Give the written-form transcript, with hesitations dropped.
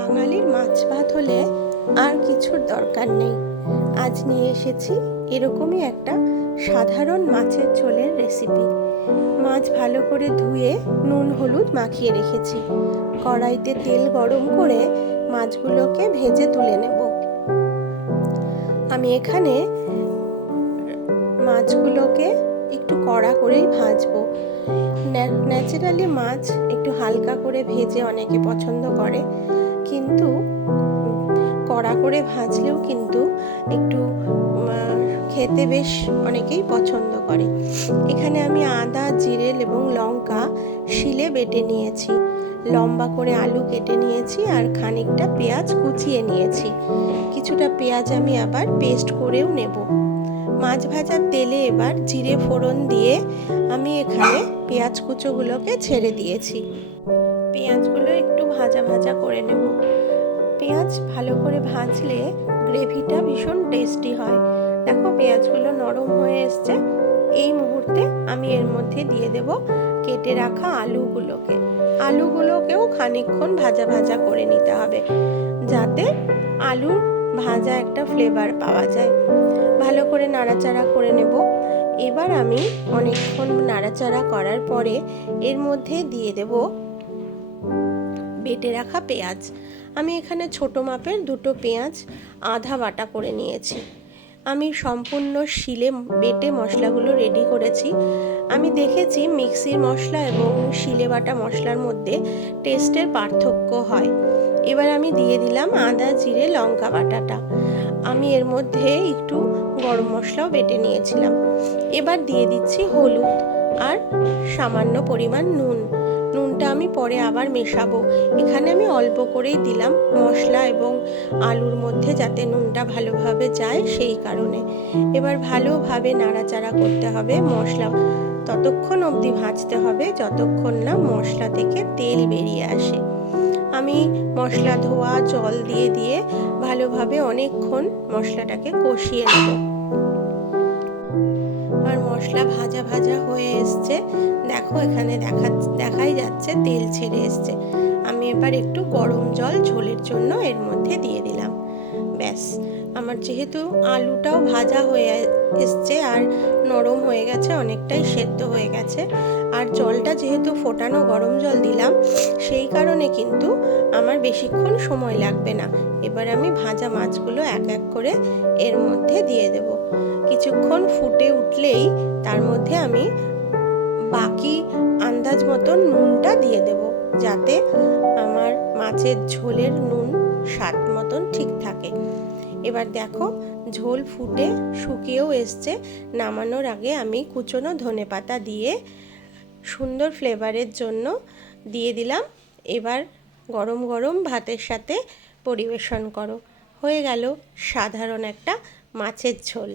বাঙালির মাছ ভাত হলে আর কিছুর দরকার নেই। আজ নিয়ে এসেছি এরকমই একটা সাধারণ মাছের ঝোলের রেসিপি। মাছ ভালো করে ধুয়ে নুন হলুদ মাখিয়ে রেখেছি। কড়াইতে তেল গরম করে মাছগুলোকে ভেজে তুলে নেব। আমি এখানে মাছগুলোকে একটু কড়া করেই ভাজবো। ন্যাচারালি মাছ একটু হালকা করে ভেজে অনেকে পছন্দ করে, কিন্তু কড়া করে ভাজলেও কিন্তু একটু খেতে বেশ অনেকেই পছন্দ করে। এখানে আমি আদা, জিরে এবং লঙ্কা শিলে বেটে নিয়েছি, লম্বা করে আলু কেটে নিয়েছি আর খানিকটা পেঁয়াজ কুচিয়ে নিয়েছি। কিছুটা পেঁয়াজ আমি আবার পেস্ট করেও নেব। মাছ ভাজার তেলে এবার জিরে ফোড়ন দিয়ে আমি এখানে পেঁয়াজ কুচোগুলোকে ছেড়ে দিয়েছি। পেঁয়াজগুলো একটু ভাজা ভাজা করে নেব। পেঁয়াজ ভালো করে ভাজলে গ্রেভিটা ভীষণ টেস্টি হয়। দেখো পেঁয়াজগুলো নরম হয়ে এসছে। এই মুহূর্তে আমি এর মধ্যে দিয়ে দেব কেটে রাখা আলুগুলোকেও খানিকক্ষণ ভাজা ভাজা করে নিতে হবে, যাতে আলুর ভাজা একটা ফ্লেভার পাওয়া যায়। ভালো করে নাড়াচাড়া করে নেব। এবার আমি অনেকক্ষণ নাড়াচাড়া করার পরে এর মধ্যে দিয়ে দেব বেটে রাখা পেঁয়াজ। আমি এখানে ছোট মাপের দুটো পেঁয়াজ আধা বাটা করে নিয়েছি। আমি সম্পূর্ণ শিলে বেটে মশলাগুলো রেডি করেছি। আমি দেখেছি মিক্সির মশলা এবং শিলে বাটা মশলার মধ্যে টেস্টের পার্থক্য হয়। এবার আমি দিয়ে দিলাম আদা, জিরে, লঙ্কা বাটাটা। আমি এর মধ্যে একটু গরম মশলাও বেটে নিয়েছিলাম। এবার দিয়ে দিচ্ছি হলুদ আর সামান্য পরিমাণ নুনটা আমি পরে আবার মেশাবো। এখানে আমি অল্প করেই দিলাম, মশলা এবং আলুর মধ্যে যাতে নুনটা ভালোভাবে যায় সেই কারণে। এবার ভালোভাবে নাড়াচাড়া করতে হবে। মশলা ততক্ষণ অবধি ভাজতে হবে যতক্ষণ না মশলা থেকে তেল বেরিয়ে আসে। আমি মশলা ধোয়া জল দিয়ে ভালোভাবে অনেকক্ষণ মশলাটাকে কষিয়ে নেব। আর মশলা ভাজা ভাজা হয়ে এসছে। দেখো এখানে দেখাই যাচ্ছে তেল ছেড়ে এসছে। আমি এবার একটু গরম জল ঝোলের জন্য এর মধ্যে দিয়ে দিলাম। ব্যাস, আমার যেহেতু আলুটাও ভাজা হয়ে এসছে আর নরম হয়ে গেছে, অনেকটাই সেদ্ধ হয়ে গেছে, আর জলটা যেহেতু ফোটানো গরম জল দিলাম সেই কারণে কিন্তু আমার বেশিক্ষণ সময় লাগবে না। এবার আমি ভাজা মাছগুলো এক এক করে এর মধ্যে দিয়ে দেব। কিছুক্ষণ ফুটে উঠলেই তার মধ্যে আমি বাকি আন্দাজ মতন নুনটা দিয়ে দেব, যাতে আমার মাছের ঝোলের নুন স্বাদ মতন ঠিক থাকে। এবার দেখো ঝোল ফুটে শুকিয়েও এসছে। নামানোর আগে আমি কুচনো ধনেপাতা দিয়ে সুন্দর ফ্লেভারের জন্য দিয়ে দিলাম। এবার গরম গরম ভাতের সাথে পরিবেশন করো। হয়ে গেল সাধারণ একটা মাছের ঝোল।